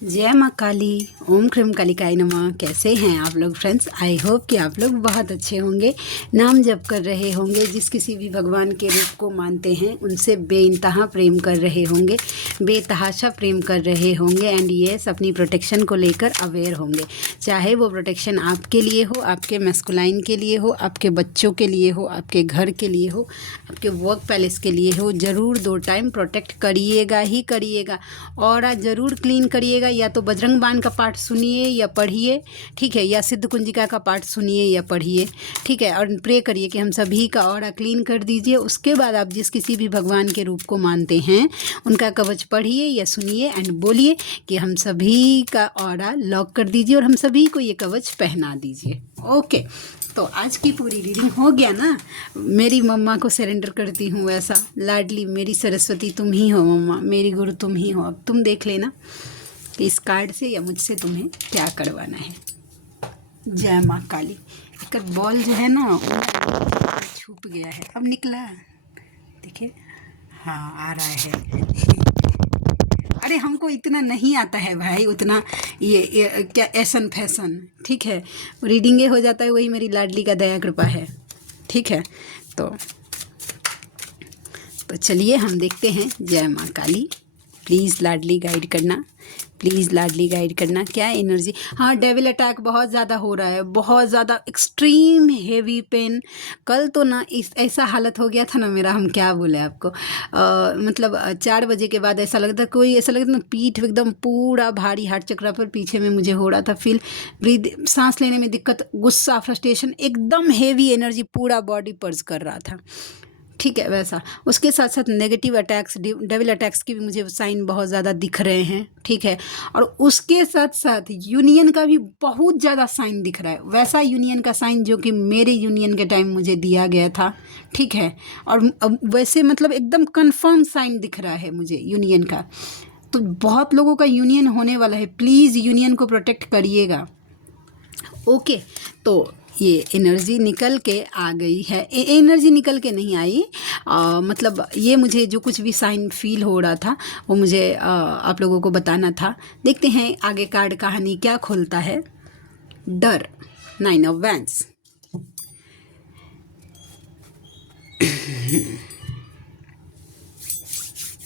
जय माँ काली। ओम क्रम कालिकाय नमः। कैसे हैं आप लोग फ्रेंड्स? आई होप कि आप लोग बहुत अच्छे होंगे, नाम जप कर रहे होंगे, जिस किसी भी भगवान के रूप को मानते हैं उनसे बेइंतहा प्रेम कर रहे होंगे, बेतहाशा प्रेम कर रहे होंगे एंड यस अपनी प्रोटेक्शन को लेकर अवेयर होंगे। चाहे वो प्रोटेक्शन आपके लिए हो, आपके मैस्कुलाइन के लिए हो, आपके बच्चों के लिए हो, आपके घर के लिए हो, आपके वर्क पैलेस के लिए हो, ज़रूर 2 टाइम प्रोटेक्ट करिएगा ही करिएगा। और ज़रूर क्लीन करिएगा। या तो बजरंग बाण का पाठ सुनिए या पढ़िए, ठीक है, या सिद्ध कुंजिका का पाठ सुनिए या पढ़िए, ठीक है, और प्रे करिए कि हम सभी का ऑरा क्लीन कर दीजिए। उसके बाद आप जिस किसी भी भगवान के रूप को मानते हैं उनका कवच पढ़िए या सुनिए एंड बोलिए कि हम सभी का ऑरा लॉक कर दीजिए और हम सभी को ये कवच पहना दीजिए। ओके, तो आज की पूरी रीडिंग हो गया ना। मेरी मम्मा को सरेंडर करती हूँ, वैसा लाडली मेरी सरस्वती तुम ही हो मम्मा, मेरी गुरु तुम ही हो। अब तुम देख लेना कि इस कार्ड से या मुझसे तुम्हें क्या करवाना है। जय माँ काली। एक बॉल जो है ना छुप गया है, अब निकला, देखिए, हाँ आ रहा है। अरे हमको इतना नहीं आता है भाई, उतना ये क्या ऐसन फैसन, ठीक है, रीडिंगे हो जाता है, वही मेरी लाडली का दया कृपा है, ठीक है। तो चलिए हम देखते हैं। जय माँ काली। प्लीज़ लाडली गाइड करना, प्लीज़ लाडली गाइड करना। क्या एनर्जी? हाँ, डेविल अटैक बहुत ज़्यादा हो रहा है, बहुत ज़्यादा एक्सट्रीम हेवी पेन। कल तो ना इस ऐसा हालत हो गया था ना मेरा, हम क्या बोले आपको, मतलब 4 बजे के बाद ऐसा लगता, कोई ऐसा लगता ना, पीठ एकदम पूरा भारी, हार्ट चक्र पर पीछे में मुझे हो रहा था फील, सांस लेने में दिक्कत, गुस्सा, फ्रस्ट्रेशन, एकदम हेवी एनर्जी पूरा बॉडी पर्ज कर रहा था, ठीक है। वैसा उसके साथ साथ नेगेटिव अटैक्स, डेविल अटैक्स की भी मुझे साइन बहुत ज़्यादा दिख रहे हैं, ठीक है। और उसके साथ साथ यूनियन का भी बहुत ज़्यादा साइन दिख रहा है, वैसा यूनियन का साइन जो कि मेरे यूनियन के टाइम मुझे दिया गया था, ठीक है। और वैसे मतलब एकदम कंफर्म साइन दिख रहा है मुझे यूनियन का। तो बहुत लोगों का यूनियन होने वाला है, प्लीज़ यूनियन को प्रोटेक्ट करिएगा। ओके, तो ये एनर्जी निकल के आ गई है। एनर्जी निकल के नहीं आई, मतलब ये मुझे जो कुछ भी साइन फील हो रहा था वो मुझे आप लोगों को बताना था। देखते हैं आगे कार्ड कहानी क्या खोलता है। डर, 9 ऑफ वैंड्स।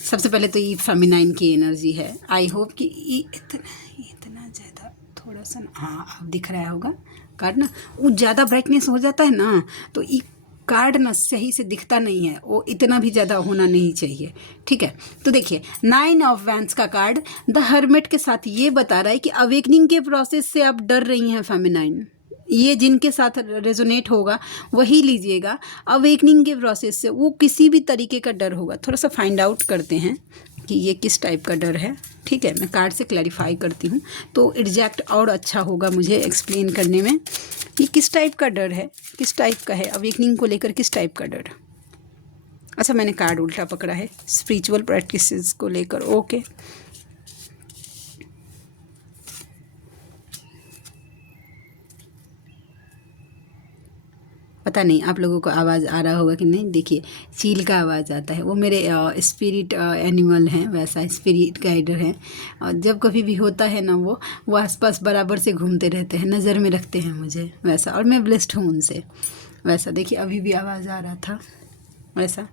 सबसे पहले तो ये फेमिनाइन की एनर्जी है। आई होप कि इतना ज़्यादा थोड़ा सा, हाँ अब दिख रहा होगा कार्ड ना, वो ज़्यादा ब्राइटनेस हो जाता है ना तो ये कार्ड ना सही से दिखता नहीं है, वो इतना भी ज़्यादा होना नहीं चाहिए, ठीक है। तो देखिए 9 ऑफ वैंड्स का कार्ड द हर्मिट के साथ ये बता रहा है कि अवेकनिंग के प्रोसेस से आप डर रही हैं फेमिनाइन। ये जिनके साथ रेजोनेट होगा वही लीजिएगा। अवेकनिंग के प्रोसेस से वो किसी भी तरीके का डर होगा। थोड़ा सा फाइंड आउट करते हैं कि ये किस टाइप का डर है, ठीक है। मैं कार्ड से क्लैरिफाई करती हूँ तो एग्जैक्ट और अच्छा होगा मुझे एक्सप्लेन करने में। ये किस टाइप का डर है, किस टाइप का है अवेकनिंग को लेकर, किस टाइप का डर। अच्छा, मैंने कार्ड उल्टा पकड़ा है, स्पिरिचुअल प्रैक्टिसेस को लेकर। ओके, पता नहीं आप लोगों को आवाज़ आ रहा होगा कि नहीं। देखिए चील का आवाज़ आता है, वो मेरे स्पिरिट एनिमल हैं, वैसा स्पिरिट गाइडर हैं। और जब कभी भी होता है ना वो आसपास बराबर से घूमते रहते हैं, नज़र में रखते हैं मुझे, वैसा। और मैं ब्लेस्ड हूँ उनसे, वैसा। देखिए अभी भी आवाज़ आ रहा था, वैसा।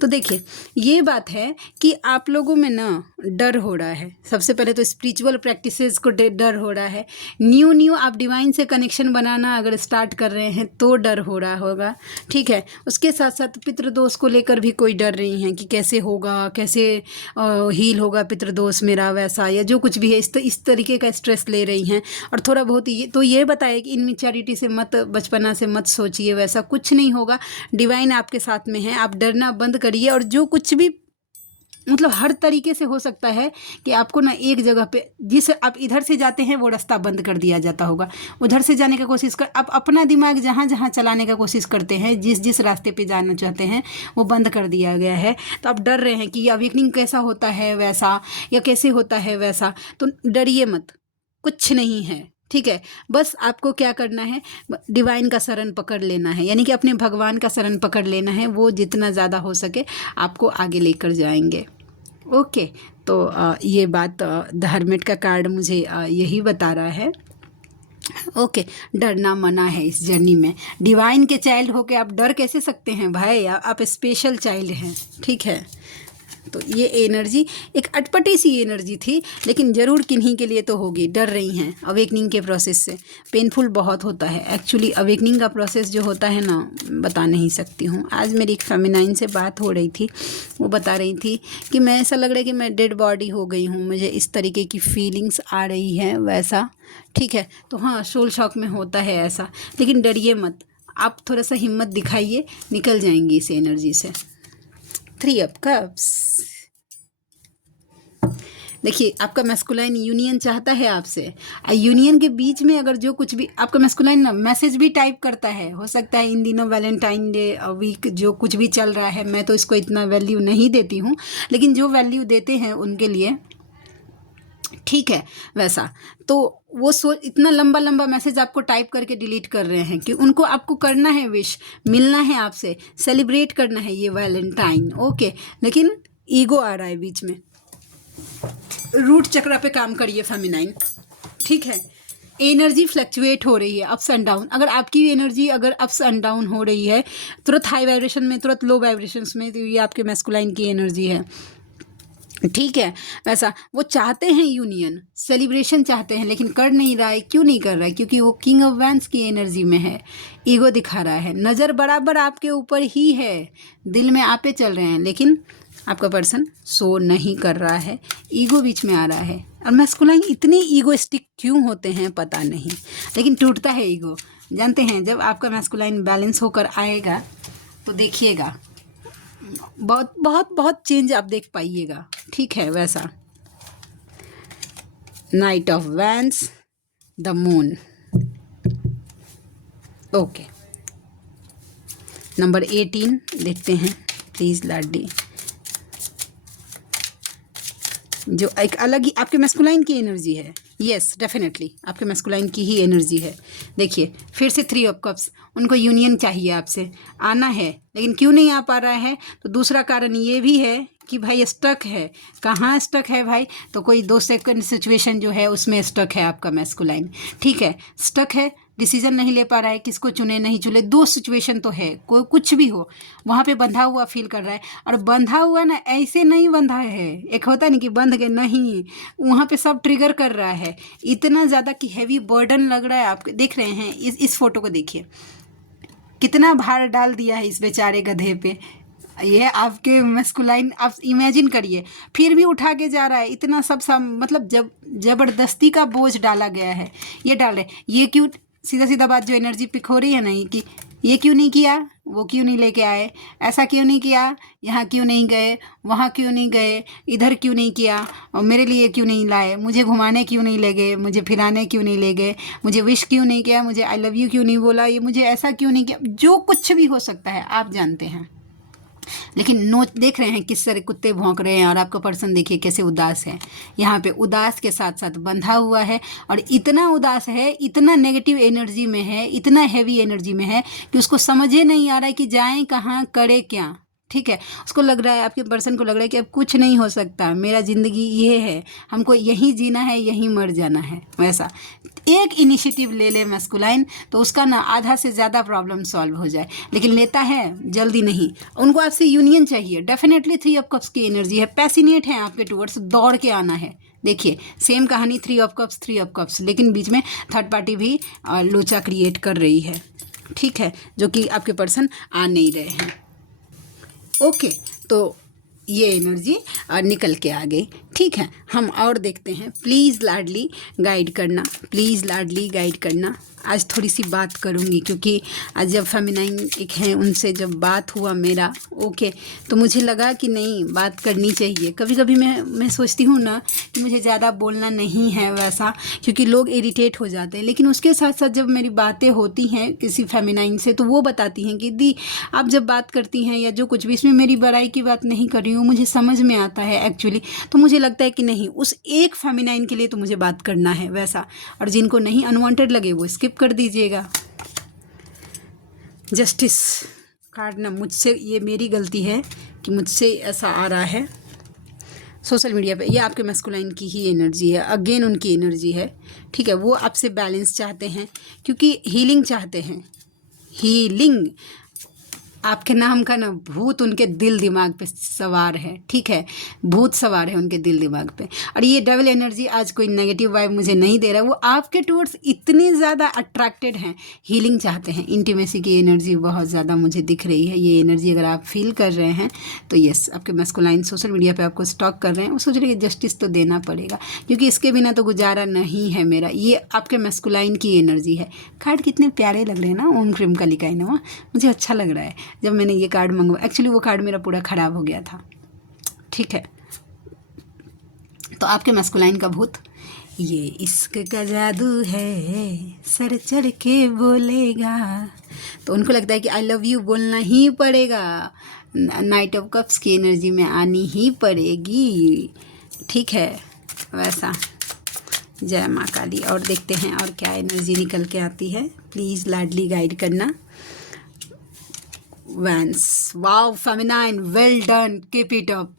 तो देखिए ये बात है कि आप लोगों में ना डर हो रहा है। सबसे पहले तो स्पिरिचुअल प्रैक्टिसेस को डर हो रहा है। न्यू आप डिवाइन से कनेक्शन बनाना अगर स्टार्ट कर रहे हैं तो डर हो रहा होगा, ठीक है। उसके साथ साथ पितृदोष को लेकर भी कोई डर रही हैं कि कैसे होगा, कैसे हील होगा पितृदोष मेरा, वैसा, या जो कुछ भी है इस तरीके का स्ट्रेस ले रही हैं। और थोड़ा बहुत ये बताए कि इनमेच्योरिटी से मत, बचपना से मत सोचिए, वैसा कुछ नहीं होगा। डिवाइन आपके साथ में है, आप डरना बंद करिए। और जो कुछ भी मतलब हर तरीके से हो सकता है कि आपको ना एक जगह पे, जिस आप इधर से जाते हैं वो रास्ता बंद कर दिया जाता होगा, उधर से जाने का कोशिश कर, आप अपना दिमाग जहाँ जहाँ चलाने का कोशिश करते हैं, जिस जिस रास्ते पे जाना चाहते हैं वो बंद कर दिया गया है। तो आप डर रहे हैं कि अवेकनिंग कैसा होता है वैसा, या कैसे होता है वैसा। तो डरिए मत, कुछ नहीं है, ठीक है। बस आपको क्या करना है, डिवाइन का शरण पकड़ लेना है, यानी कि अपने भगवान का शरण पकड़ लेना है। वो जितना ज़्यादा हो सके आपको आगे लेकर जाएंगे। ओके। तो ये बात द हर्मिट का कार्ड मुझे यही बता रहा है। ओके, डरना मना है इस जर्नी में। डिवाइन के चाइल्ड होके आप डर कैसे सकते हैं भाई? आप स्पेशल चाइल्ड हैं, ठीक है। तो ये एनर्जी एक अटपटी सी एनर्जी थी, लेकिन ज़रूर किन्हीं के लिए तो होगी। डर रही हैं अवेकनिंग के प्रोसेस से। पेनफुल बहुत होता है एक्चुअली। अवेकनिंग का प्रोसेस जो होता है ना, बता नहीं सकती हूँ। आज मेरी एक फेमिनाइन से बात हो रही थी, वो बता रही थी कि मैं, ऐसा लग रहा है कि मैं डेड बॉडी हो गई हूँ, मुझे इस तरीके की फीलिंग्स आ रही हैं वैसा, ठीक है। तो हाँ, सोल शॉक में होता है ऐसा, लेकिन डरिए मत, आप थोड़ा सा हिम्मत दिखाइए, निकल जाएंगी इस एनर्जी से। 3 ऑफ कप्स। देखिए, आपका मैस्कुलाइन यूनियन चाहता है आपसे। यूनियन के बीच में अगर जो कुछ भी आपका मैस्कुलाइन ना मैसेज भी टाइप करता है, हो सकता है इन दिनों वैलेंटाइन डे वीक जो कुछ भी चल रहा है, मैं तो इसको इतना वैल्यू नहीं देती हूँ, लेकिन जो वैल्यू देते हैं उनके लिए ठीक है वैसा। तो वो इतना लंबा लंबा मैसेज आपको टाइप करके डिलीट कर रहे हैं कि उनको आपको करना है विश, मिलना है आपसे, सेलिब्रेट करना है ये वैलेंटाइन, ओके। लेकिन ईगो आ रहा है बीच में। रूट चक्र पे काम करिए फेमिनाइन, ठीक है। एनर्जी फ्लक्चुएट हो रही है, अप्स एंड डाउन। अगर आपकी एनर्जी अगर अप्स एंड डाउन हो रही है, तुरंत हाई वाइब्रेशन में, तुरंत लो वाइब्रेशंस में, तो ये आपके मैस्कुलाइन की एनर्जी है, ठीक है वैसा। वो चाहते हैं यूनियन, सेलिब्रेशन चाहते हैं, लेकिन कर नहीं रहा है। क्यों नहीं कर रहा है? क्योंकि वो किंग ऑफ वैंस की एनर्जी में है, ईगो दिखा रहा है। नज़र बराबर आपके ऊपर ही है, दिल में आपे चल रहे हैं, लेकिन आपका पर्सन शो नहीं कर रहा है, ईगो बीच में आ रहा है। और मैस्कुलाइन इतने ईगोइस्टिक क्यों होते हैं पता नहीं, लेकिन टूटता है ईगो। जानते हैं, जब आपका मैस्कुलाइन बैलेंस होकर आएगा तो देखिएगा बहुत बहुत बहुत चेंज आप देख पाइएगा, ठीक है वैसा। Night of vents, the moon, okay. Number 18 देखते हैं प्लीज़ लाडी, जो एक अलग ही आपके मैस्कुलाइन की एनर्जी है। यस डेफिनेटली आपके मैस्कुलाइन की ही एनर्जी है। देखिए फिर से 3 ऑफ कप्स, उनको यूनियन चाहिए आपसे, आना है, लेकिन क्यों नहीं आ पा रहा है? तो दूसरा कारण ये भी है कि भाई स्टक है। कहाँ स्टक है भाई? तो कोई 2 सेकंड सिचुएशन जो है उसमें स्टक है आपका मैस्कुलाइन, ठीक है। स्टक है, डिसीजन नहीं ले पा रहा है, किसको चुने नहीं चुने, 2 सिचुएशन तो है, कोई कुछ भी हो वहाँ पे बंधा हुआ फील कर रहा है। और बंधा हुआ ना, ऐसे नहीं बंधा है, एक होता नहीं कि बंध गए, नहीं, वहाँ पे सब ट्रिगर कर रहा है इतना ज़्यादा कि हैवी बर्डन लग रहा है। आप देख रहे हैं इस फोटो को, देखिए कितना भार डाल दिया है इस बेचारे गधे पे। ये आपके मैस्कुलाइन, आप इमेजिन करिए, फिर भी उठा के जा रहा है इतना सब मतलब जब ज़बरदस्ती का बोझ डाला गया है, ये डाल रहे। ये क्यों, सीधा सीधा बात जो एनर्जी पिक हो रही है ना, कि ये क्यों नहीं किया, वो क्यों नहीं लेके आए, ऐसा क्यों नहीं किया, यहाँ क्यों नहीं गए, वहाँ क्यों नहीं गए, इधर क्यों नहीं किया, और मेरे लिए क्यों नहीं लाए, मुझे घुमाने क्यों नहीं ले गए, मुझे फिराने क्यों नहीं ले गए, मुझे विश क्यों नहीं किया, मुझे आई लव यू क्यों नहीं बोला, ये मुझे ऐसा क्यों नहीं किया। जो कुछ भी हो सकता है आप जानते हैं, लेकिन नोच देख रहे हैं किस तरह कुत्ते भौंक रहे हैं। और आपका पर्सन देखिए कैसे उदास है, यहाँ पे उदास के साथ साथ बंधा हुआ है, और इतना उदास है, इतना नेगेटिव एनर्जी में है, इतना हैवी एनर्जी में है कि उसको समझ ही नहीं आ रहा है कि जाएं कहाँ, करे क्या, ठीक है। उसको लग रहा है, आपके पर्सन को लग रहा है कि अब कुछ नहीं हो सकता, मेरा ज़िंदगी ये है, हमको यहीं जीना है, यहीं मर जाना है वैसा। एक इनिशिएटिव ले ले मैस्कुलाइन, तो उसका ना आधा से ज़्यादा प्रॉब्लम सॉल्व हो जाए, लेकिन लेता है जल्दी नहीं। उनको आपसे यूनियन चाहिए, डेफिनेटली 3 ऑफ कप्स की एनर्जी है, पैसिनेट है आपके टूवर्ड्स, दौड़ के आना है। देखिए सेम कहानी, 3 ऑफ कप्स 3 ऑफ कप्स, लेकिन बीच में थर्ड पार्टी भी लोचा क्रिएट कर रही है, ठीक है, जो कि आपके पर्सन आ नहीं रहे हैं, ओके। तो ये एनर्जी निकल के आ गई, ठीक है। हम और देखते हैं, प्लीज़ लाडली गाइड करना, प्लीज़ लाडली गाइड करना। आज थोड़ी सी बात करूँगी, क्योंकि आज जब फेमिनाइन एक हैं उनसे जब बात हुआ मेरा, ओके, तो मुझे लगा कि नहीं बात करनी चाहिए। कभी कभी मैं सोचती हूँ ना कि मुझे ज़्यादा बोलना नहीं है वैसा, क्योंकि लोग इरिटेट हो जाते हैं, लेकिन उसके साथ साथ जब मेरी बातें होती हैं किसी फेमिनाइन से, तो वो बताती हैं कि दी आप जब बात करती हैं या जो कुछ भी, इसमें मेरी बड़ाई की बात नहीं कर रही हूँ, मुझे समझ में आता है एक्चुअली। तो मुझे लगता है कि नहीं, उस एक फेमिनाइन के लिए तो मुझे बात करना है वैसा, और जिनको नहीं अनवांटेड लगे वो स्किप कर दीजिएगा। जस्टिस कार्ड ना, मुझसे ये मेरी गलती है कि मुझसे ऐसा आ रहा है, सोशल मीडिया पे, ये आपके मैस्कुलाइन की ही एनर्जी है, अगेन उनकी एनर्जी है, ठीक है। वो आपसे बैलेंस चाहते हैं क्योंकि हीलिंग चाहते हैं, हीलिंग। आपके नाम का ना भूत उनके दिल दिमाग पे सवार है, ठीक है, भूत सवार है उनके दिल दिमाग पे। और ये डबल एनर्जी आज कोई नेगेटिव वाइब मुझे नहीं दे रहा है, वो आपके टूवर्ड्स इतने ज़्यादा अट्रैक्टेड हैं, हीलिंग चाहते हैं, इंटीमेसी की एनर्जी बहुत ज़्यादा मुझे दिख रही है। ये एनर्जी अगर आप फील कर रहे हैं तो यस, आपके मैस्कुलाइन सोशल मीडिया पर आपको स्टॉक कर रहे हैं, वो सोच रहे हैं कि जस्टिस तो देना पड़ेगा क्योंकि इसके बिना तो गुजारा नहीं है मेरा। ये आपके मैस्कुलाइन की एनर्जी है। कार्ड कितने प्यारे लग रहे हैं ना, ओम क्रीम कलिकाई नमः, मुझे अच्छा लग रहा है। जब मैंने ये कार्ड मंगवाया, एक्चुअली वो कार्ड मेरा पूरा ख़राब हो गया था, ठीक है। तो आपके मैस्कुलाइन का भूत, ये इश्क का जादू है, सर चढ़ के बोलेगा, तो उनको लगता है कि आई लव यू बोलना ही पड़ेगा, नाइट ऑफ कप्स की एनर्जी में आनी ही पड़ेगी, ठीक है, वैसा। जय माँ काली। और देखते हैं और क्या एनर्जी निकल के आती है, प्लीज़ लाडली गाइड करना। वैंस, wow feminine, well done, keep it up.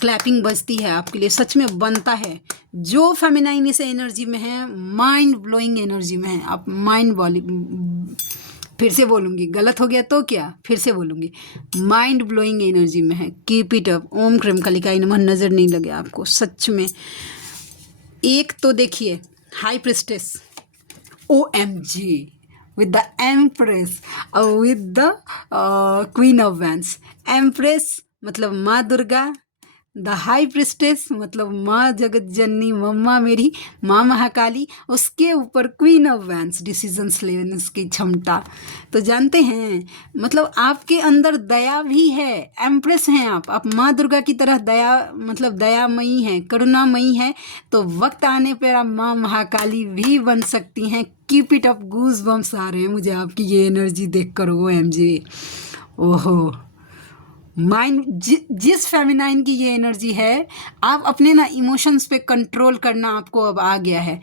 Clapping बजती है आपके लिए, सच में बनता है। जो फेमिनाइन इस एनर्जी में है, माइंड ब्लोइंग एनर्जी में है, आप माइंड फिर से बोलूँगी, गलत हो गया तो क्या, फिर से बोलूँगी, माइंड ब्लोइंग एनर्जी में है। Keep it up. ओम क्रीम कलिकाई नमः। नज़र नहीं लगे आपको सच में। एक तो देखिए high priestess, OMG, with the Empress, with the Queen of Wands। Empress मतलब माँ दुर्गा, द हाई प्रिस्टेस मतलब माँ जगत जननी, मम्मा मेरी, माँ महाकाली, उसके ऊपर क्वीन ऑफ वैंस, डिसीजंस लेने की क्षमता। तो जानते हैं मतलब आपके अंदर दया भी है, एम्प्रेस हैं आप माँ दुर्गा की तरह दया, मतलब दयामयी हैं, करुणामयी हैं। तो वक्त आने पर आप माँ महाकाली भी बन सकती हैं। Keep it up. Goosebumps आ रहे हैं मुझे आपकी ये एनर्जी देख कर। OMG, ओहो, माइंड जिस फेमिनाइन की ये एनर्जी है, आप अपने ना इमोशंस पे कंट्रोल करना आपको अब आ गया है।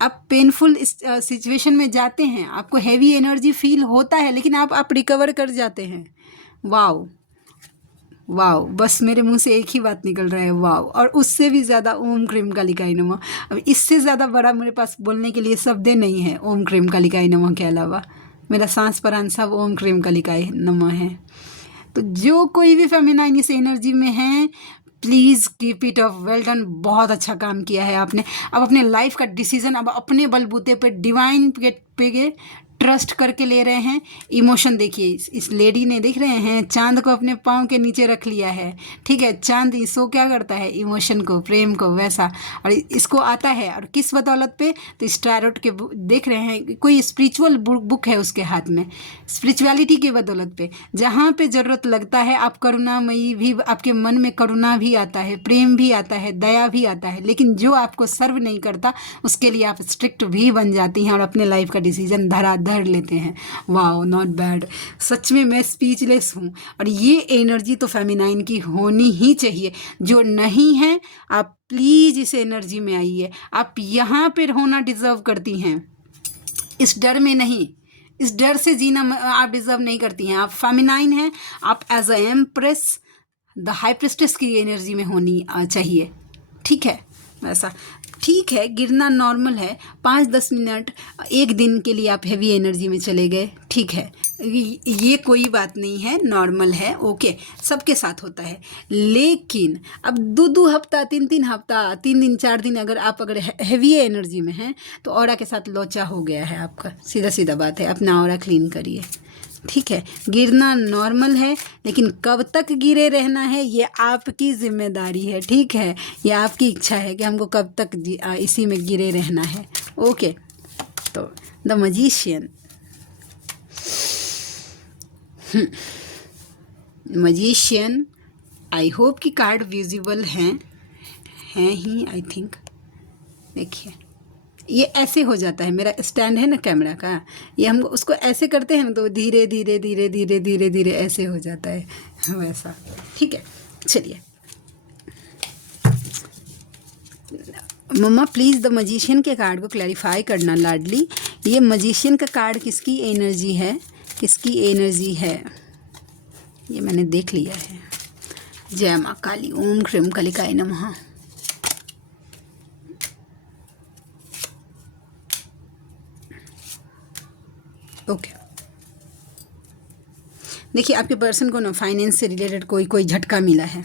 आप पेनफुल सिचुएशन में जाते हैं, आपको हैवी एनर्जी फील होता है, लेकिन आप रिकवर कर जाते हैं। वाओ वाओ, बस मेरे मुंह से एक ही बात निकल रहा है, वाओ। और उससे भी ज़्यादा ओम क्रीम कलिकाई नमः। अब इससे ज़्यादा बड़ा मेरे पास बोलने के लिए शब्द नहीं है ओम क्रीम कलिकाई नमः के अलावा। मेरा सांस प्राण सब ओम क्रीम कलिकाई नमः है। तो जो कोई भी फेमिनाइन इस एनर्जी में है, please keep it up. Well done, बहुत अच्छा काम किया है आपने। अब अपने लाइफ का डिसीजन अब अपने बलबूते पे, डिवाइन पे ट्रस्ट करके ले रहे हैं। इमोशन देखिए, इस लेडी ने, देख रहे हैं, चांद को अपने पाँव के नीचे रख लिया है, ठीक है। चांद इसको क्या करता है, इमोशन को, प्रेम को, वैसा। और इसको आता है, और किस बदौलत पे, तो इस टैरोट के देख रहे हैं, कोई स्पिरिचुअल बुक है उसके हाथ में, स्पिरिचुअलिटी के बदौलत पे जहाँ पे ज़रूरत लगता है आप करुणामयी भी, आपके मन में करुणा भी आता है, प्रेम भी आता है, दया भी आता है। लेकिन जो आपको सर्व नहीं करता उसके लिए आप स्ट्रिक्ट भी बन जाती हैं और अपने लाइफ का डिसीजन धर लेते हैं। Wow, not bad. सच में मैं स्पीचलेस हूँ। और ये एनर्जी तो फेमिनाइन की होनी ही चाहिए। जो नहीं है, आप प्लीज़ इस एनर्जी में आइए। आप यहाँ पर होना डिज़र्व करती हैं, इस डर में नहीं। इस डर से जीना आप डिज़र्व नहीं करती हैं। आप फेमिनाइन हैं, आप as a empress, the high priestess की एनर्जी में होनी चाहिए, ठीक है। वैसा ठीक है, गिरना नॉर्मल है। 5-10 मिनट, एक दिन के लिए आप हैवी एनर्जी में चले गए, ठीक है, ये कोई बात नहीं है, नॉर्मल है, ओके, सबके साथ होता है। लेकिन अब 2-2 हफ्ता, 3-3 हफ्ता, 3 दिन 4 दिन अगर हैवी एनर्जी में हैं, तो ऑरा के साथ लोचा हो गया है आपका। सीधा सीधा बात है, अपना ऑरा क्लीन करिए, ठीक है। गिरना नॉर्मल है, लेकिन कब तक गिरे रहना है ये आपकी जिम्मेदारी है, ठीक है। ये आपकी इच्छा है कि हमको कब तक इसी में गिरे रहना है, ओके। तो the magician, magician, I hope कि कार्ड विजिबल हैं ही, आई थिंक। देखिए ये ऐसे हो जाता है, मेरा स्टैंड है ना कैमरा का, ये हम उसको ऐसे करते हैं ना, तो धीरे धीरे धीरे धीरे धीरे धीरे ऐसे हो जाता है, वैसा, ठीक है। चलिए मम्मा प्लीज़ द मजिशियन के कार्ड को क्लैरिफाई करना लाडली। ये मजिशियन का कार्ड किसकी एनर्जी है, किसकी एनर्जी है, ये मैंने देख लिया है। जय माँ काली। ओम ह्रीं कालिकाय नमः। ओके, देखिए आपके पर्सन को ना फाइनेंस से रिलेटेड कोई झटका मिला है।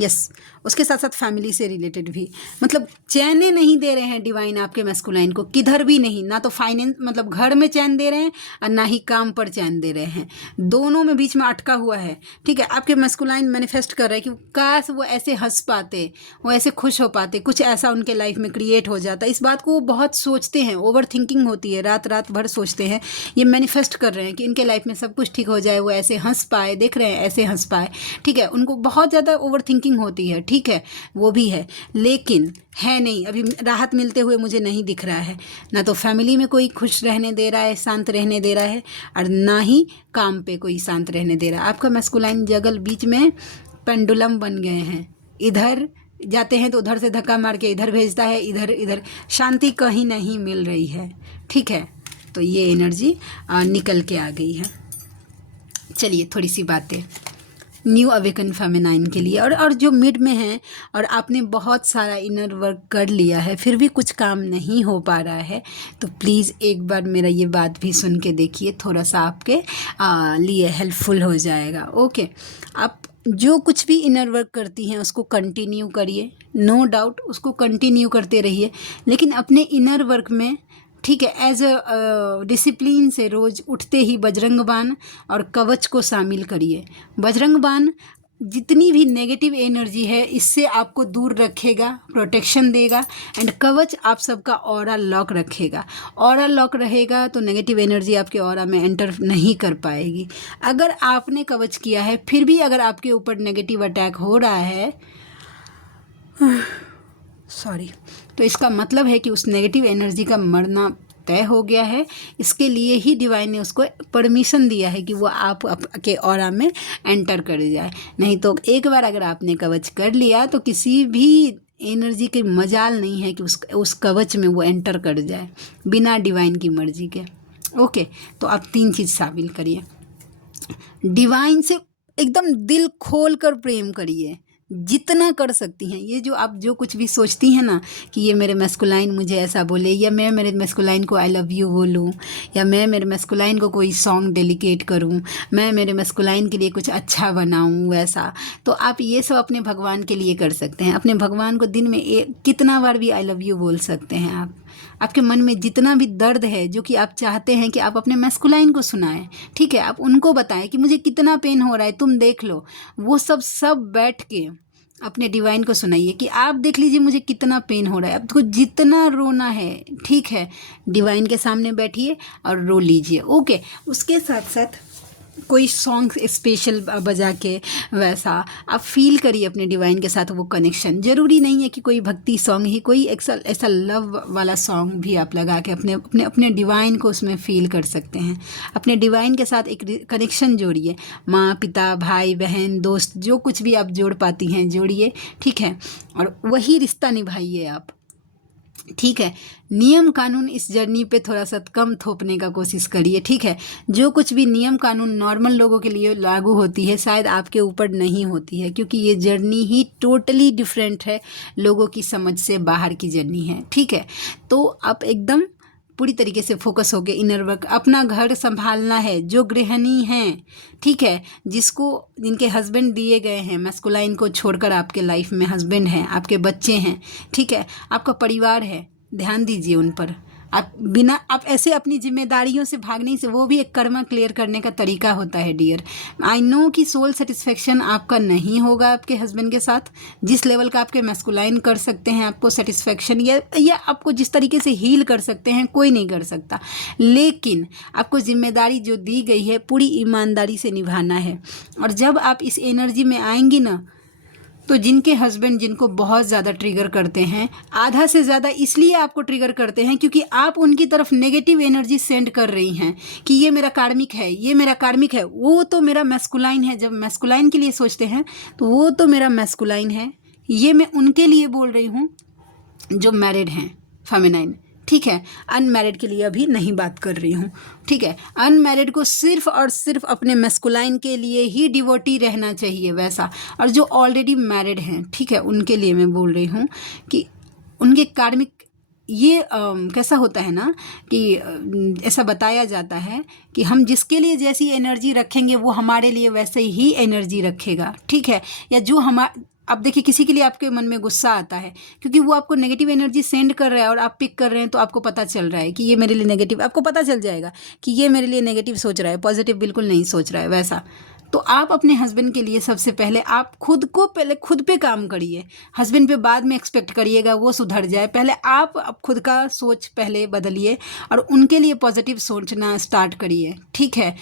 यस, उसके साथ साथ फैमिली से रिलेटेड भी, मतलब चैन नहीं दे रहे हैं डिवाइन आपके मैस्कुलाइन को, किधर भी नहीं, ना तो फाइनेंस मतलब घर में चैन दे रहे हैं और ना ही काम पर चैन दे रहे हैं, दोनों में बीच में अटका हुआ है। ठीक है, आपके मैस्कुलाइन मैनिफेस्ट कर रहे हैं कि काश वो ऐसे हंस पाते, वो ऐसे खुश हो पाते, कुछ ऐसा उनके लाइफ में क्रिएट हो जाता। इस बात को वो बहुत सोचते हैं, ओवर थिंकिंग होती है, रात रात भर सोचते हैं। ये मैनिफेस्ट कर रहे हैं कि इनके लाइफ में सब कुछ ठीक हो जाए, वो ऐसे हंस पाए, देख रहे हैं ऐसे हंस पाए। ठीक है, उनको बहुत ज़्यादा ओवर थिंकिंग होती है। ठीक है, वो भी है, लेकिन है नहीं, अभी राहत मिलते हुए मुझे नहीं दिख रहा है। ना तो फैमिली में कोई खुश रहने दे रहा है, शांत रहने दे रहा है, और ना ही काम पे कोई शांत रहने दे रहा है। आपका मैस्कुलाइन जगल बीच में पेंडुलम बन गए हैं, इधर जाते हैं तो उधर से धक्का मार के इधर भेजता है, इधर शांति कहीं नहीं मिल रही है। ठीक है, तो ये एनर्जी निकल के आ गई है। चलिए थोड़ी सी बातें न्यू अवेकन फेमिनाइन के लिए, और जो मिड में है और आपने बहुत सारा इनर वर्क कर लिया है फिर भी कुछ काम नहीं हो पा रहा है, तो प्लीज़ एक बार मेरा ये बात भी सुन के देखिए, थोड़ा सा आपके लिए हेल्पफुल हो जाएगा। ओके, आप जो कुछ भी इनर वर्क करती हैं उसको कंटिन्यू करिए, नो डाउट उसको कंटिन्यू करते रहिए, लेकिन अपने इनर वर्क में, ठीक है, एज अ डिसिप्लिन से रोज़ उठते ही बजरंग बाण और कवच को शामिल करिए। बजरंग बाण जितनी भी नेगेटिव एनर्जी है इससे आपको दूर रखेगा, प्रोटेक्शन देगा, एंड कवच आप सबका ऑरा लॉक रखेगा। ऑरा लॉक रहेगा तो नेगेटिव एनर्जी आपके ऑरा में एंटर नहीं कर पाएगी। अगर आपने कवच किया है फिर भी अगर आपके ऊपर नेगेटिव अटैक हो रहा है, सॉरी, तो इसका मतलब है कि उस नेगेटिव एनर्जी का मरना तय हो गया है। इसके लिए ही डिवाइन ने उसको परमिशन दिया है कि वो आपके ऑरा में एंटर कर जाए। नहीं तो एक बार अगर आपने कवच कर लिया तो किसी भी एनर्जी की मजाल नहीं है कि उस कवच में वो एंटर कर जाए बिना डिवाइन की मर्जी के। ओके, तो आप 3 चीज़ शामिल करिए। डिवाइन से एकदम दिल खोल कर प्रेम करिए, जितना कर सकती हैं। ये जो आप जो कुछ भी सोचती हैं ना कि ये मेरे मैस्कुलाइन मुझे ऐसा बोले, या मैं मेरे मैस्कुलाइन को आई लव यू बोलूँ, या मैं मेरे मैस्कुलाइन को कोई सॉन्ग डेडिकेट करूँ, मैं मेरे मैस्कुलाइन के लिए कुछ अच्छा बनाऊँ, वैसा तो आप ये सब अपने भगवान के लिए कर सकते हैं। अपने भगवान को दिन में कितना बार भी आई लव यू बोल सकते हैं आप। आपके मन में जितना भी दर्द है जो कि आप चाहते हैं कि आप अपने मैस्कुलाइन को सुनाएं, ठीक है, आप उनको बताएं कि मुझे कितना पेन हो रहा है, तुम देख लो, वो सब बैठ के अपने डिवाइन को सुनाइए कि आप देख लीजिए मुझे कितना पेन हो रहा है, आपको जितना रोना है, ठीक है, डिवाइन के सामने बैठिए और रो लीजिए। ओके, उसके साथ साथ कोई सॉन्ग स्पेशल बजा के वैसा आप फील करिए अपने डिवाइन के साथ वो कनेक्शन। ज़रूरी नहीं है कि कोई भक्ति सॉन्ग ही, कोई ऐसा लव वाला सॉन्ग भी आप लगा के अपने अपने अपने डिवाइन को उसमें फील कर सकते हैं। अपने डिवाइन के साथ एक कनेक्शन जोड़िए, माँ पिता भाई बहन दोस्त जो कुछ भी आप जोड़ पाती हैं जोड़िए, ठीक है, और वही रिश्ता निभाइए आप। ठीक है, नियम कानून इस जर्नी पे थोड़ा सा कम थोपने का कोशिश करिए। ठीक है, जो कुछ भी नियम कानून नॉर्मल लोगों के लिए लागू होती है शायद आपके ऊपर नहीं होती है, क्योंकि ये जर्नी ही टोटली डिफरेंट है, लोगों की समझ से बाहर की जर्नी है। ठीक है, तो आप एकदम पूरी तरीके से फोकस होकर इनर वर्क, अपना घर संभालना है, जो गृहिणी हैं, ठीक है, जिनके हस्बैंड दिए गए हैं, मैस्कुलाइन को छोड़कर आपके लाइफ में हस्बैंड हैं, आपके बच्चे हैं, ठीक है, आपका परिवार है, ध्यान दीजिए उन पर। आप ऐसे अपनी जिम्मेदारियों से भागने से, वो भी एक कर्मा क्लियर करने का तरीका होता है डियर। आई नो कि सोल सेटिस्फेक्शन आपका नहीं होगा आपके हस्बैंड के साथ, जिस लेवल का आपके मैस्कुलाइन कर सकते हैं आपको सेटिस्फेक्शन, या आपको जिस तरीके से हील कर सकते हैं कोई नहीं कर सकता, लेकिन आपको जिम्मेदारी जो दी गई है पूरी ईमानदारी से निभाना है। और जब आप इस एनर्जी में आएंगी ना, तो जिनके हस्बैंड जिनको बहुत ज़्यादा ट्रिगर करते हैं, आधा से ज़्यादा इसलिए आपको ट्रिगर करते हैं क्योंकि आप उनकी तरफ नेगेटिव एनर्जी सेंड कर रही हैं कि ये मेरा कार्मिक है, ये मेरा कार्मिक है, वो तो मेरा मैस्कुलाइन है। जब मैस्कुलाइन के लिए सोचते हैं तो वो तो मेरा मैस्कुलाइन है, ये मैं उनके लिए बोल रही हूँ जो मैरिड हैं फेमिनाइन। ठीक है। अनमैरिड के लिए अभी नहीं बात कर रही हूँ, ठीक है। अनमैरिड को सिर्फ और सिर्फ अपने मैस्कुलाइन के लिए ही डिवोटी रहना चाहिए वैसा। और जो ऑलरेडी मैरिड हैं, ठीक है, उनके लिए मैं बोल रही हूँ कि उनके कार्मिक ये कैसा होता है ना कि ऐसा बताया जाता है कि हम जिसके लिए जैसी एनर्जी रखेंगे वो हमारे लिए वैसे ही एनर्जी रखेगा, ठीक है। या जो अब देखिए, किसी के लिए आपके मन में गुस्सा आता है क्योंकि वो आपको नेगेटिव एनर्जी सेंड कर रहा है और आप पिक कर रहे हैं, तो आपको पता चल रहा है कि ये मेरे लिए नेगेटिव, आपको पता चल जाएगा कि ये मेरे लिए नेगेटिव सोच रहा है, पॉजिटिव बिल्कुल नहीं सोच रहा है वैसा। तो आप अपने हस्बैंड के लिए सबसे पहले आप पहले खुद पे काम करिए। हस्बैंड पे बाद में एक्सपेक्ट करिएगा वो सुधर जाए, पहले आप खुद का सोच पहले बदलिए और उनके लिए पॉजिटिव सोचना स्टार्ट करिए, ठीक है।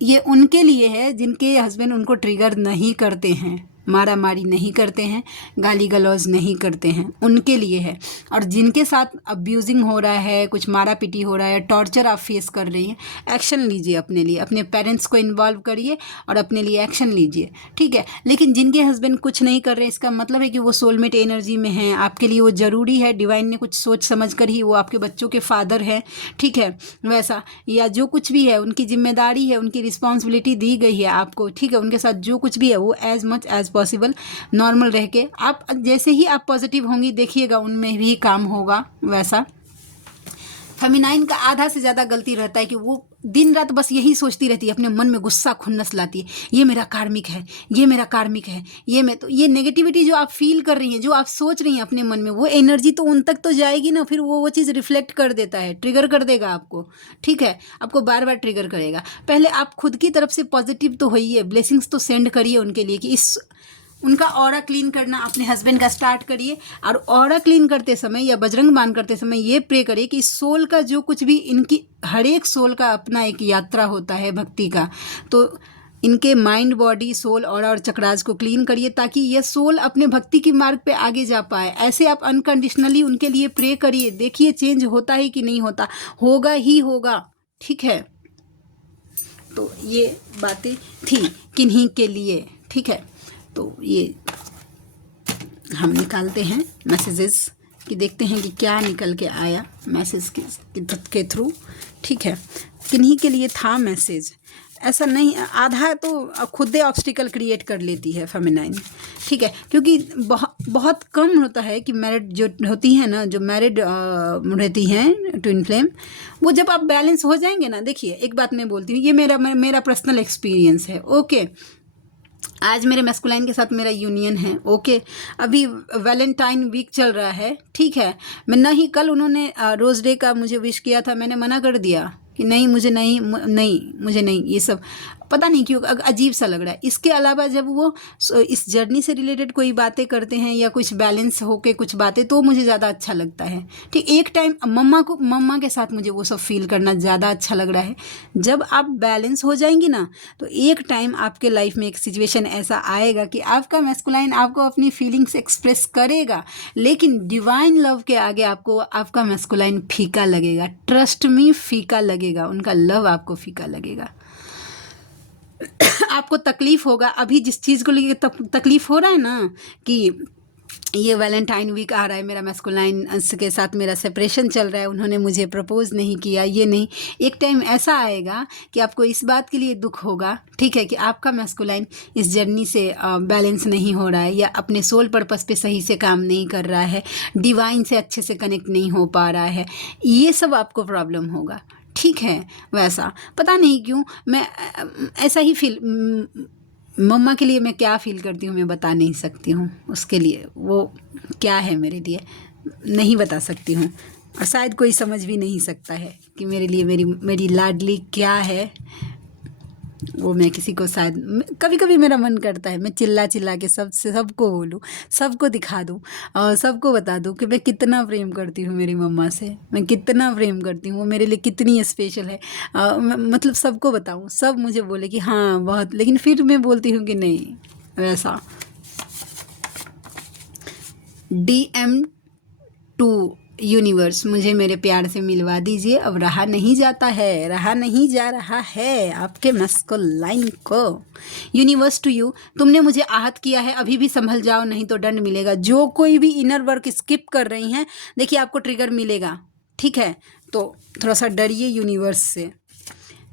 ये उनके लिए है जिनके हस्बैंड उनको ट्रिगर नहीं करते हैं, मारा मारी नहीं करते हैं, गाली गलौज नहीं करते हैं, उनके लिए है। और जिनके साथ अब्यूजिंग हो रहा है, कुछ मारा पीटी हो रहा है, टॉर्चर आप फेस कर रही हैं, एक्शन लीजिए अपने लिए, अपने पेरेंट्स को इन्वॉल्व करिए और अपने लिए एक्शन लीजिए, ठीक है। लेकिन जिनके हस्बैंड कुछ नहीं कर रहे, इसका मतलब है कि वो सोलमेट एनर्जी में हैं, आपके लिए वो ज़रूरी है, डिवाइन ने कुछ सोच समझ कर ही वो आपके बच्चों के फादर हैं, ठीक है, वैसा। या जो कुछ भी है उनकी जिम्मेदारी है, उनकी रिस्पॉन्सिबिलिटी दी गई है आपको, ठीक है। उनके साथ जो कुछ भी है वो as much as possible normal रह के, आप जैसे ही आप पॉजिटिव होंगी देखिएगा उनमें भी काम होगा वैसा। फेमिनाइन का आधा से ज़्यादा गलती रहता है कि वो दिन रात बस यही सोचती रहती है, अपने मन में गुस्सा खुन्नस लाती है, ये मेरा कार्मिक है, ये मेरा कार्मिक है, ये नेगेटिविटी जो आप फील कर रही हैं, जो आप सोच रही हैं अपने मन में, वो एनर्जी तो उन तक तो जाएगी ना, फिर वो चीज़ रिफ्लेक्ट कर देता है, ट्रिगर कर देगा आपको, ठीक है। आपको बार बार ट्रिगर करेगा। पहले आप खुद की तरफ से पॉजिटिव तो होइए, ब्लेसिंग्स तो सेंड करिए उनके लिए कि उनका ऑरा क्लीन करना अपने हस्बैंड का स्टार्ट करिए। और ऑरा क्लीन करते समय या बजरंग बाण करते समय ये प्रे करिए कि सोल का जो कुछ भी, इनकी हर एक सोल का अपना एक यात्रा होता है भक्ति का, तो इनके माइंड, बॉडी, सोल, ऑरा और चक्रास को क्लीन करिए ताकि ये सोल अपने भक्ति की मार्ग पे आगे जा पाए। ऐसे आप अनकंडीशनली उनके लिए प्रे करिए, देखिए चेंज होता है कि नहीं होता, होगा ही होगा, ठीक है। तो ये बातें थी किन्हीं के लिए, ठीक है। तो ये हम निकालते हैं मैसेजेस कि देखते हैं कि क्या निकल के आया मैसेज के थ्रू, ठीक है। किन्हीं के लिए था मैसेज, ऐसा नहीं, आधा तो खुद ही ऑब्स्टिकल क्रिएट कर लेती है फेमिनाइन, ठीक है। क्योंकि बहुत कम होता है कि मैरिड जो होती हैं ना, जो मैरिड रहती हैं ट्विन फ्लेम, वो जब आप बैलेंस हो जाएंगे ना, देखिए एक बात मैं बोलती हूँ, ये मेरा पर्सनल एक्सपीरियंस है, ओके। आज मेरे मैस्कुलाइन के साथ मेरा यूनियन है, ओके। अभी वैलेंटाइन वीक चल रहा है, ठीक है। मैं नहीं, कल उन्होंने रोज़ डे का मुझे विश किया था, मैंने मना कर दिया कि नहीं, मुझे नहीं, मुझे नहीं, ये सब पता नहीं क्यों अजीब सा लग रहा है। इसके अलावा जब वो इस जर्नी से रिलेटेड कोई बातें करते हैं या कुछ बैलेंस होके कुछ बातें, तो मुझे ज़्यादा अच्छा लगता है, ठीक। एक टाइम मम्मा के साथ मुझे वो सब फील करना ज़्यादा अच्छा लग रहा है। जब आप बैलेंस हो जाएंगी ना, तो एक टाइम आपके लाइफ में एक सिचुएशन ऐसा आएगा कि आपका मैस्कुलाइन आपको अपनी फीलिंग्स एक्सप्रेस करेगा, लेकिन डिवाइन लव के आगे आपको आपका मैस्कुलाइन फीका लगेगा, ट्रस्ट मी, फीका लगेगा, उनका लव आपको फीका लगेगा। आपको तकलीफ होगा, अभी जिस चीज़ को लेकर तकलीफ हो रहा है ना कि ये वैलेंटाइन वीक आ रहा है, मेरा मैस्कुलाइन के साथ मेरा सेपरेशन चल रहा है, उन्होंने मुझे प्रपोज नहीं किया, ये नहीं, एक टाइम ऐसा आएगा कि आपको इस बात के लिए दुख होगा, ठीक है, कि आपका मैस्कुलाइन इस जर्नी से बैलेंस नहीं हो रहा है या अपने सोल पर्पस पे सही से काम नहीं कर रहा है, डिवाइन से अच्छे से कनेक्ट नहीं हो पा रहा है, ये सब आपको प्रॉब्लम होगा, ठीक है। वैसा पता नहीं क्यों मैं ऐसा ही फील, मम्मा के लिए मैं क्या फ़ील करती हूँ मैं बता नहीं सकती हूँ, उसके लिए वो क्या है मेरे लिए नहीं बता सकती हूँ, और शायद कोई समझ भी नहीं सकता है कि मेरे लिए मेरी लाडली क्या है, वो मैं किसी को शायद कभी कभी मेरा मन करता है मैं चिल्ला के सबको बोलूँ, सबको दिखा दूँ और सबको बता दूँ कि मैं कितना प्रेम करती हूँ मेरी मम्मा से, मैं कितना प्रेम करती हूँ, वो मेरे लिए कितनी स्पेशल है, मतलब सबको बताऊँ, सब मुझे बोले कि हाँ बहुत, लेकिन फिर मैं बोलती हूँ कि नहीं वैसा। DM2 यूनिवर्स, मुझे मेरे प्यार से मिलवा दीजिए, अब रहा नहीं जाता है, रहा नहीं जा रहा है आपके मैस्कुलाइन को। यूनिवर्स टू यू, तुमने मुझे आहत किया है, अभी भी संभल जाओ नहीं तो दंड मिलेगा। जो कोई भी इनर वर्क स्किप कर रही हैं, देखिए आपको ट्रिगर मिलेगा, ठीक है, तो थोड़ा सा डरिए यूनिवर्स से।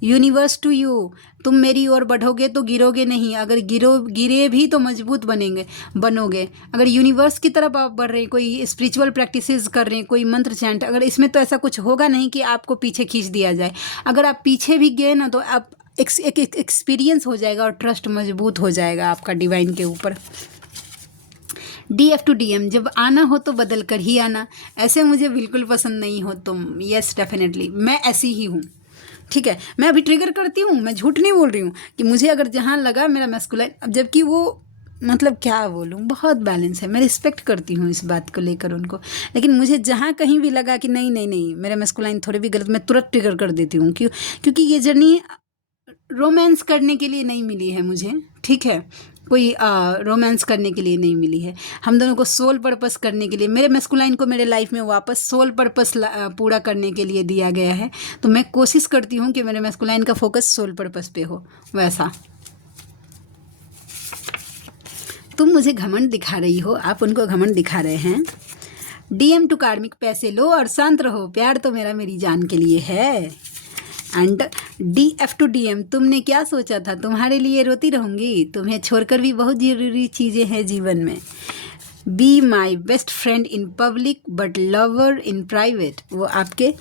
यूनिवर्स टू यू, तुम मेरी ओर बढ़ोगे तो गिरोगे नहीं, अगर गिरे भी तो मजबूत बनोगे। अगर यूनिवर्स की तरफ आप बढ़ रहे हैं, कोई स्पिरिचुअल प्रैक्टिसेस कर रहे हैं, कोई मंत्र चैंट, अगर इसमें तो ऐसा कुछ होगा नहीं कि आपको पीछे खींच दिया जाए। अगर आप पीछे भी गए ना तो आप एक एक्सपीरियंस हो जाएगा और ट्रस्ट मजबूत हो जाएगा आपका डिवाइन के ऊपर। DF to DM, जब आना हो तो बदल कर ही आना। ऐसे मुझे बिल्कुल पसंद नहीं हो तुम। यस डेफिनेटली मैं ऐसी ही हूँ, ठीक है। मैं अभी ट्रिगर करती हूँ, मैं झूठ नहीं बोल रही हूँ कि मुझे अगर जहाँ लगा मेरा मैस्कुलाइन, अब जबकि वो मतलब क्या बोलूँ, बहुत बैलेंस है। मैं रिस्पेक्ट करती हूँ इस बात को लेकर उनको, लेकिन मुझे जहाँ कहीं भी लगा कि नहीं नहीं नहीं मेरा मैस्कुलाइन थोड़े भी गलत, मैं तुरंत ट्रिगर कर देती हूँ। क्योंकि ये जर्नी रोमांस करने के लिए नहीं मिली है मुझे, ठीक है। कोई रोमांस करने के लिए नहीं मिली है, हम दोनों को सोल पर्पस करने के लिए, मेरे मैस्कुलाइन को मेरे लाइफ में वापस सोल पर्पस पूरा करने के लिए दिया गया है। तो मैं कोशिश करती हूँ कि मेरे मैस्कुलाइन का फोकस सोल पर्पस पे हो। वैसा तुम मुझे घमंड दिखा रही हो, आप उनको घमंड दिखा रहे हैं। DM टू कार्मिक, पैसे लो और शांत रहो, प्यार तो मेरा मेरी जान के लिए है। एंड DF टू DM, तुमने क्या सोचा था तुम्हारे लिए रोती रहूँगी, तुम्हें छोड़कर भी बहुत ज़रूरी चीज़ें हैं जीवन में। Be my best friend in public but lover in private, वो आपके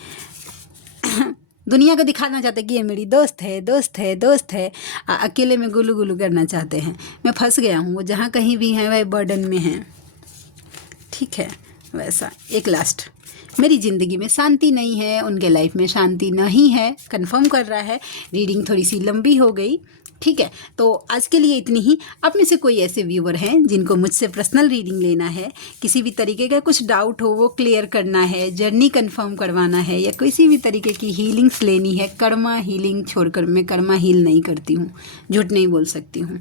दुनिया को दिखाना चाहते हैं कि ये मेरी दोस्त है दोस्त है दोस्त है, अकेले में गुलू गुलू करना चाहते हैं। मैं फंस गया हूँ, वो जहाँ कहीं भी हैं वह बर्डन में हैं, ठीक है। वैसा एक लास्ट, मेरी ज़िंदगी में शांति नहीं है, उनके लाइफ में शांति नहीं है, कंफर्म कर रहा है। रीडिंग थोड़ी सी लंबी हो गई, ठीक है। तो आज के लिए इतनी ही। आप में से कोई ऐसे व्यूअर हैं जिनको मुझसे पर्सनल रीडिंग लेना है, किसी भी तरीके का कुछ डाउट हो वो क्लियर करना है, जर्नी कंफर्म करवाना है, या किसी भी तरीके की हीलिंग्स लेनी है, कर्मा हीलिंग छोड़कर, मैं कर्मा हील नहीं करती हूँ, झूठ नहीं बोल सकती हूँ,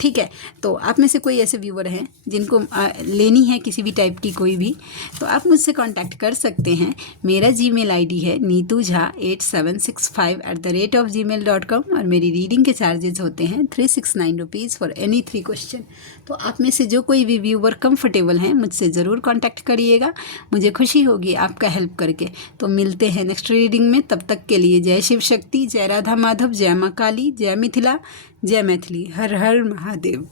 ठीक है। तो आप में से कोई ऐसे व्यूअर हैं जिनको लेनी है किसी भी टाइप की कोई भी, तो आप मुझसे कांटेक्ट कर सकते हैं। मेरा जीमेल आईडी है neetujha8765@gmail.com और मेरी रीडिंग के चार्जेस होते हैं 369 रुपीज़ फॉर एनी 3 क्वेश्चन। तो आप में से जो कोई भी व्यूअर कंफर्टेबल हैं मुझसे ज़रूर कांटेक्ट करिएगा, मुझे खुशी होगी आपका हेल्प करके। तो मिलते हैं नेक्स्ट रीडिंग में, तब तक के लिए जय शिव शक्ति, जय राधा माधव, जय माँ काली, जय मिथिला, जय मैथिली, हर हर महादेव।